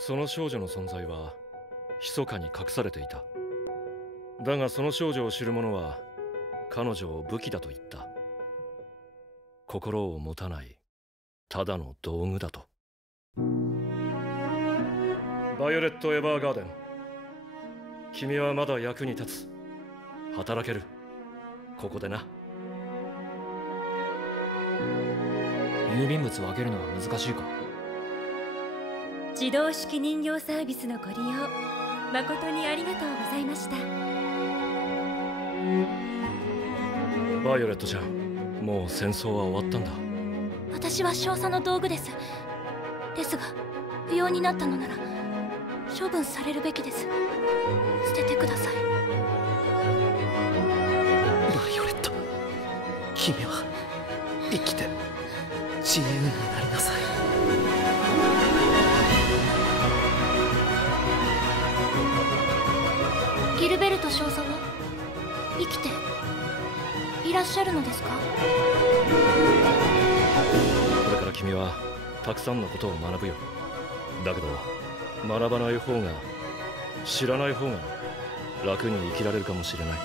その少女の存在は密かに隠されていた。だがその少女を知る者は彼女を武器だと言った。心を持たないただの道具だと。バイオレット・エヴァーガーデン、君はまだ役に立つ。働ける。ここでな。郵便物を開けるのは難しいか？自動式人形サービスのご利用誠にありがとうございました。バイオレットちゃん、もう戦争は終わったんだ。私は少佐の道具です。ですが不要になったのなら処分されるべきです。捨ててください。バイオレット、君は生きて自由になりなさい。ギルベルト少佐は生きていらっしゃるのですか？これから君はたくさんのことを学ぶよ。だけど学ばない方が、知らない方が楽に生きられるかもしれない。